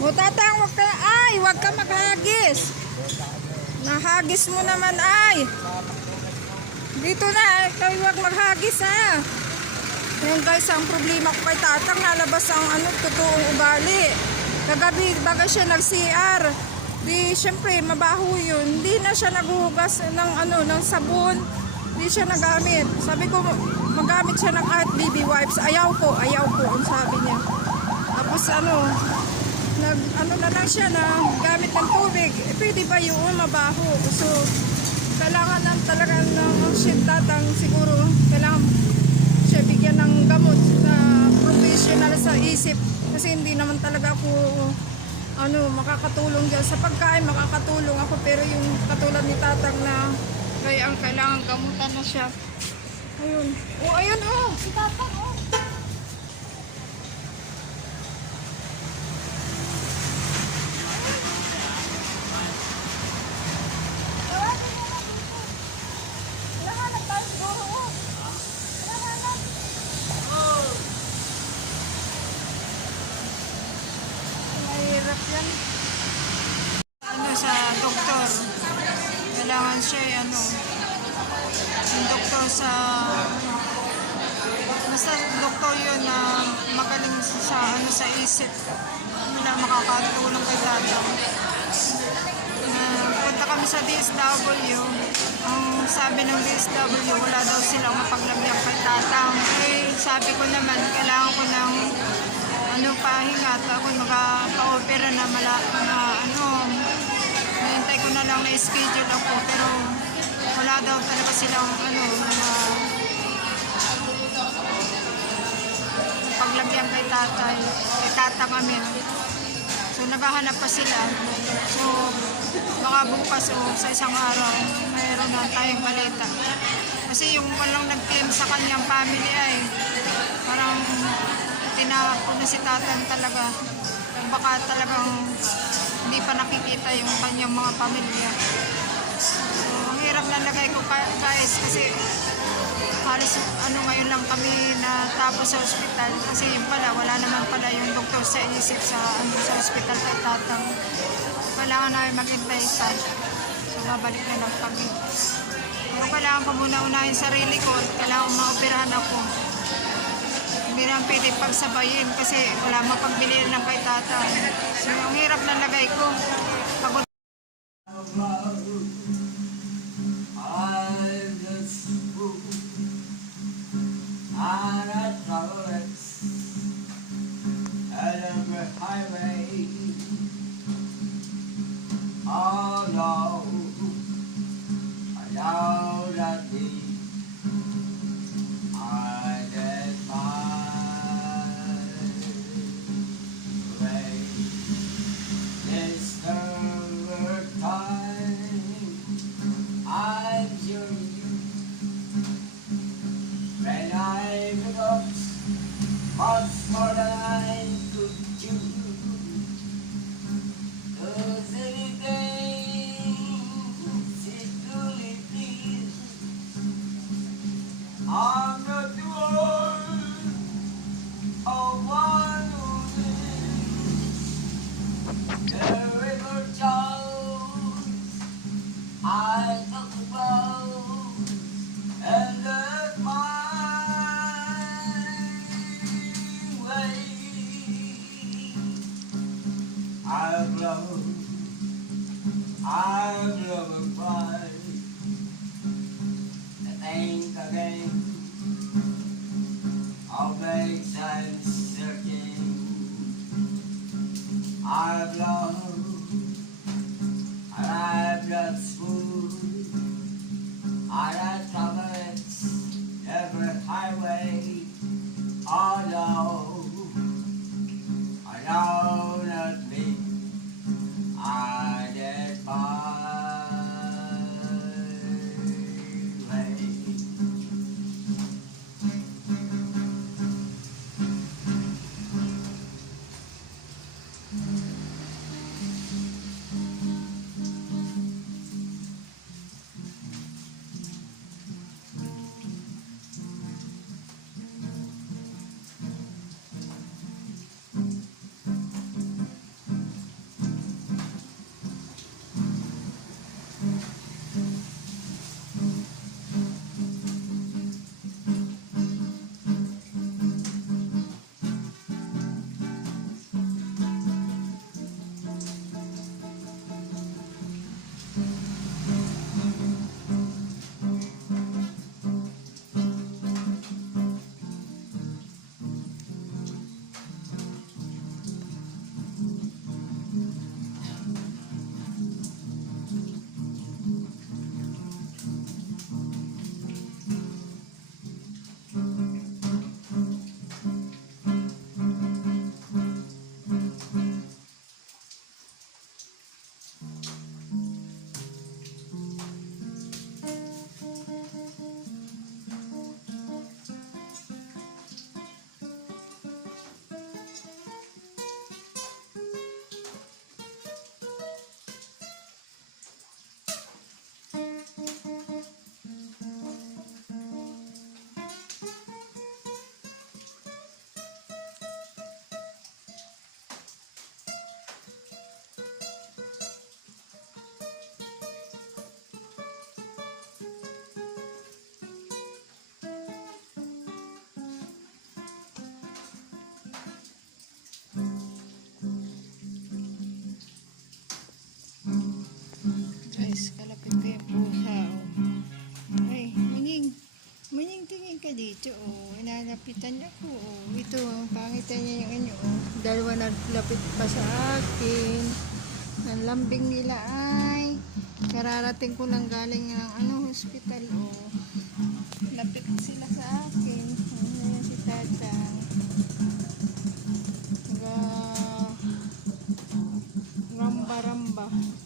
O tatang, wag ka, ay, wag ka maghagis. Nahagis mo naman, ay. Dito na, eh, kayo wag maghagis, ha. Ngayon guys, ang problema ko kay tatang, nalabas ang ano, totoong ubali. Kagabi, baga siya nag-CR. Di, syempre, mabaho yun. Hindi na siya naghuhugas ng ano, ng sabon. Hindi siya nagamit. Sabi ko, magamit siya ng kahit baby wipes. Ayaw ko, ayaw ko, ang sabi niya. Tapos ano, nag ano na lang siya na gamit ng tubig. Eh, pwede ba yun mabaho? So, kailangan ng talaga ng shit tatang siguro. Kailangan siya bigyan ng gamot na professional sa isip. Kasi hindi naman talaga ako ano, makakatulong dyan. Sa pagkain, makakatulong ako. Pero yung katulad ni tatang na kaya ang kailangan gamutan na siya. Ayun. Oh, ayun oh. Si tatang oh. Mahirap yan. Ano sa doktor. Kailangan siya ay ano. Yung doktor sa basta doktor yun na magaling sa ano sa isip. Wala makakatulong kay tatang. Uh, punta kami sa DSW. Ang sabi ng DSW, wala daw silang mapaglagyan kay tatang. Eh, sabi ko naman, kailangan ko ng ano pahinga at ako magpa-opera na mala, na ano, nahintay ko na lang na schedule ako pero wala daw talaga silang ano, mga paglagyan kay tatay, kay tatang amin. So naghahanap pa sila. So baka bukas o sa isang araw mayroon na tayong balita. Kasi yung walang nag-claim sa kanyang family ay parang tinako na si tatang talaga. Baka talagang hindi pa nakikita yung kanyang mga pamilya. So ang hirap na lagay ko guys kasi halos ano ngayon lang kami na tapos sa ospital. Kasi yun pala wala naman pala yung doktor sa isip sa ano sa ospital kay tatang. Kailangan namin maghintay pa. So babalik na lang kami. Pero kailangan ko muna unahin sarili ko kailangan maoperahan ako hindi naman pwede pagsabayin kasi wala mapagbili ng kay tatang so ang hirap na lagay ko. Pagod I Guys, kalapit ko yung pusa. Oh. Ay, maning. Maning tingin ka dito. Oh. Inalapitan niya ko. Oh. Ito, pangitan niya yung ano. Oh. Dalawa naglapit pa sa akin. Ang lambing nila ay kararating ko lang galing ng ano, hospital. Oh. ba?